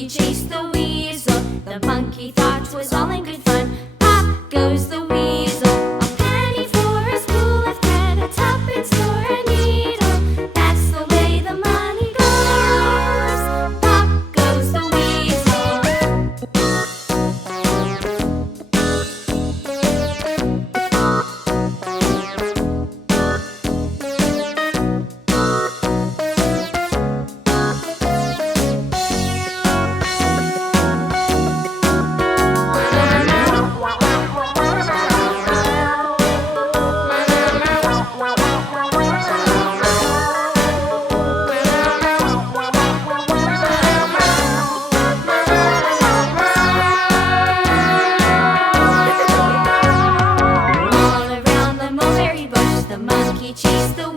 monkey chased the weasel. The monkey thought 'twas all in good fun. Pop goes the weasel. A penny for a spool of thread, a tuppence for a needle. That's the way the money goes. Pop goes the weasel. All around the mulberry bush, the monkey chased the